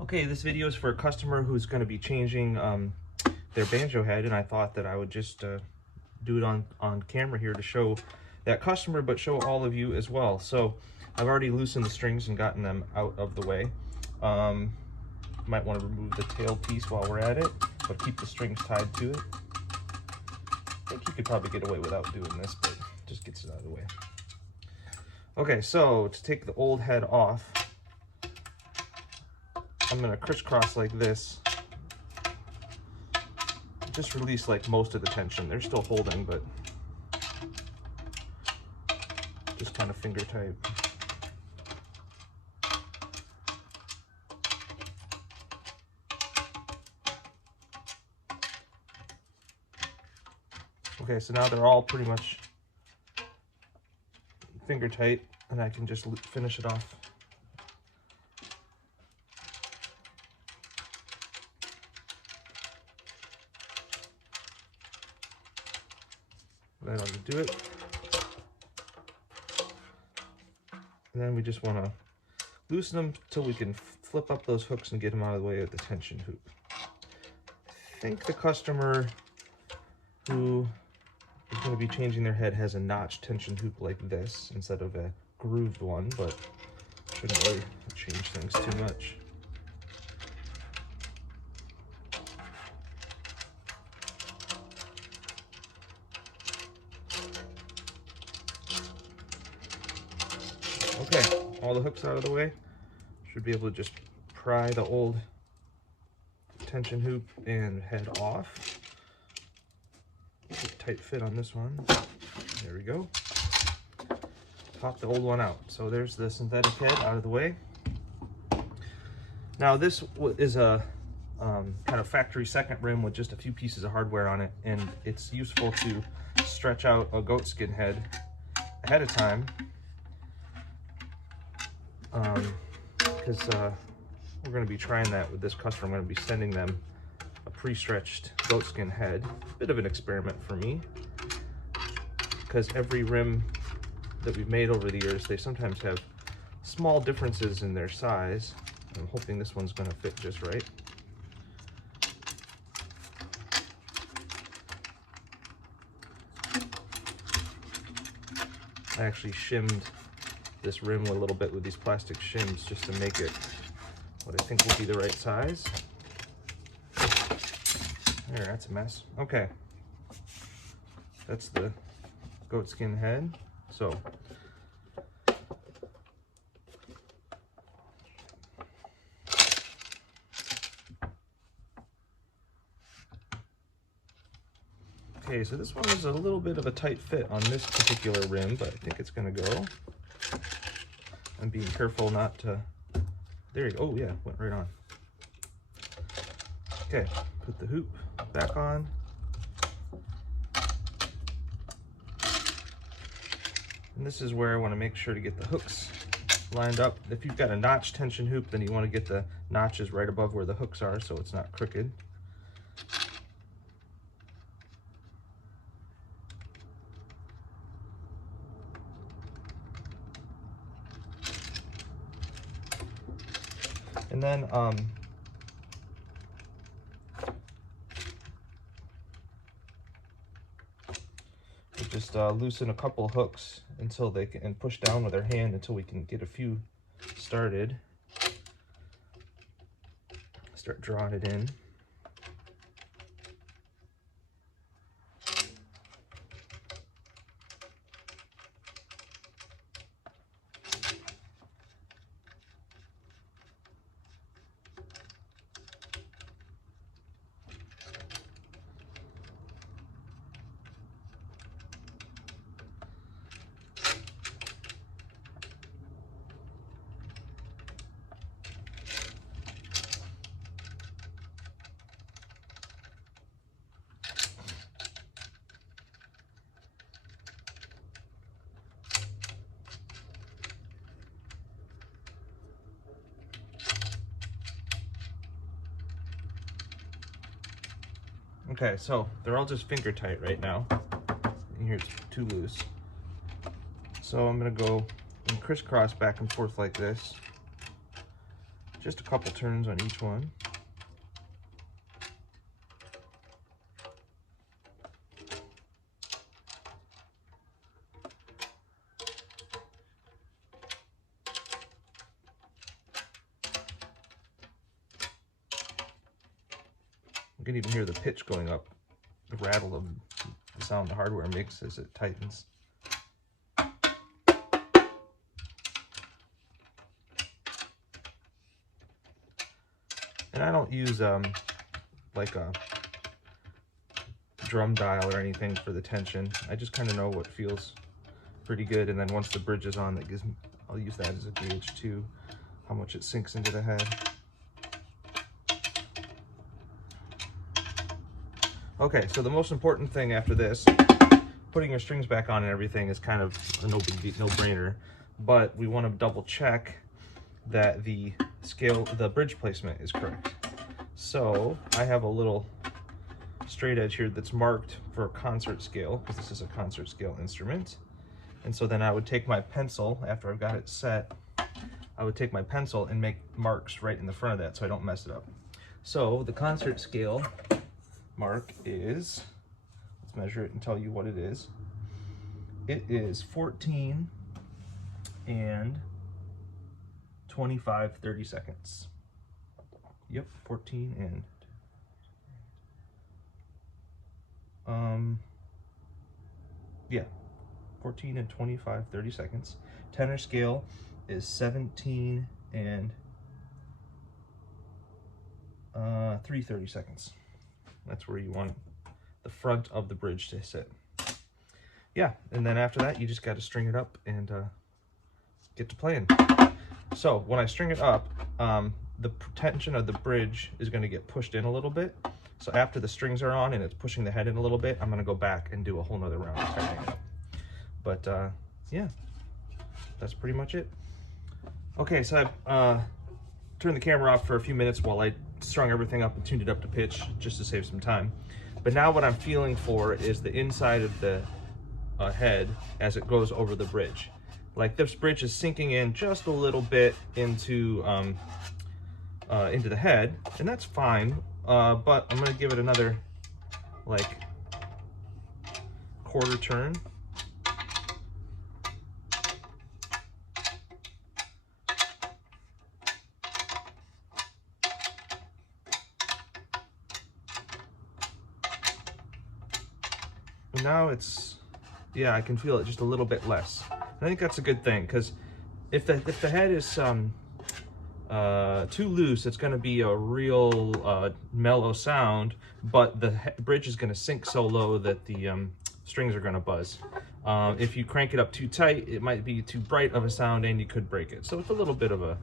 Okay, this video is for a customer who's going to be changing their banjo head, and I thought that I would just do it on camera here to show that customer, but show all of you as well. So I've already loosened the strings and gotten them out of the way. Might want to remove the tail piece while we're at it, but keep the strings tied to it. I think you could probably get away without doing this, but just gets it out of the way. Okay, so to take the old head off, I'm going to crisscross like this. Just release like most of the tension. They're still holding, but just kind of finger tight. Okay, so now they're all pretty much finger tight, and I can just finish it off. That ought to do it. And then we just want to loosen them till we can flip up those hooks and get them out of the way of the tension hoop. I think the customer who is going to be changing their head has a notch tension hoop like this instead of a grooved one, but shouldn't really change things too much. Okay, all the hooks out of the way. Should be able to just pry the old tension hoop and head off. Tight fit on this one. There we go. Pop the old one out. So there's the synthetic head out of the way. Now this is a kind of factory second rim with just a few pieces of hardware on it, and it's useful to stretch out a goatskin head ahead of time, because we're going to be trying that with this customer. I'm going to be sending them a pre-stretched goatskin head. Bit of an experiment for me, because every rim that we've made over the years, they sometimes have small differences in their size. I'm hoping this one's going to fit just right. I actually shimmed this rim a little bit with these plastic shims just to make it what I think will be the right size. There, that's a mess. Okay, that's the goatskin head. So okay, so this one is a little bit of a tight fit on this particular rim, but I think it's going to go. I'm being careful not to. There you go. Oh yeah, went right on. Okay, put the hoop back on. And this is where I want to make sure to get the hooks lined up. If you've got a notch tension hoop, then you want to get the notches right above where the hooks are so it's not crooked. And then we just loosen a couple hooks until they can, and push down with our hand until we can get a few started. Start drawing it in. Okay, so they're all just finger tight right now. And here it's too loose. So I'm gonna go and crisscross back and forth like this. Just a couple turns on each one. You can even hear the pitch going up, the rattle of the sound the hardware makes as it tightens. And I don't use like a drum dial or anything for the tension. I just kind of know what feels pretty good, and then once the bridge is on, that gives me, I'll use that as a gauge too, how much it sinks into the head. Okay, so the most important thing after this, putting your strings back on and everything, is kind of a no-brainer, but we want to double check that the scale, the bridge placement is correct. So I have a little straight edge here that's marked for a concert scale, because this is a concert scale instrument. And so then I would take my pencil, after I've got it set, I would take my pencil and make marks right in the front of that so I don't mess it up. So the concert scale mark is, let's measure it and tell you what it is. It is 14 and 25/30 seconds. Yep, 14 and yeah, 14 and 25/30 seconds. Tenor scale is 17 and 3/30 seconds. That's where you want the front of the bridge to sit. Yeah, and then after that, you just got to string it up and get to playing. So when I string it up, the tension of the bridge is going to get pushed in a little bit. So after the strings are on and it's pushing the head in a little bit, I'm going to go back and do a whole nother round of tightening it up. But yeah, that's pretty much it. Okay, so I turned the camera off for a few minutes while I strung everything up and tuned it up to pitch just to save some time. But now what I'm feeling for is the inside of the head as it goes over the bridge. Like this bridge is sinking in just a little bit into the head, and that's fine. But I'm gonna give it another like quarter turn. And now it's, yeah, I can feel it just a little bit less. I think that's a good thing, because if the head is too loose, it's going to be a real mellow sound, but the bridge is going to sink so low that the strings are going to buzz. If you crank it up too tight, it might be too bright of a sound and you could break it. So it's a little bit of a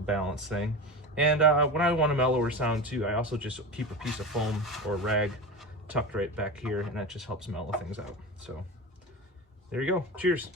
balance thing. And when I want a mellower sound too, I also just keep a piece of foam or rag tucked right back here, and that just helps mellow things out. So there you go. Cheers.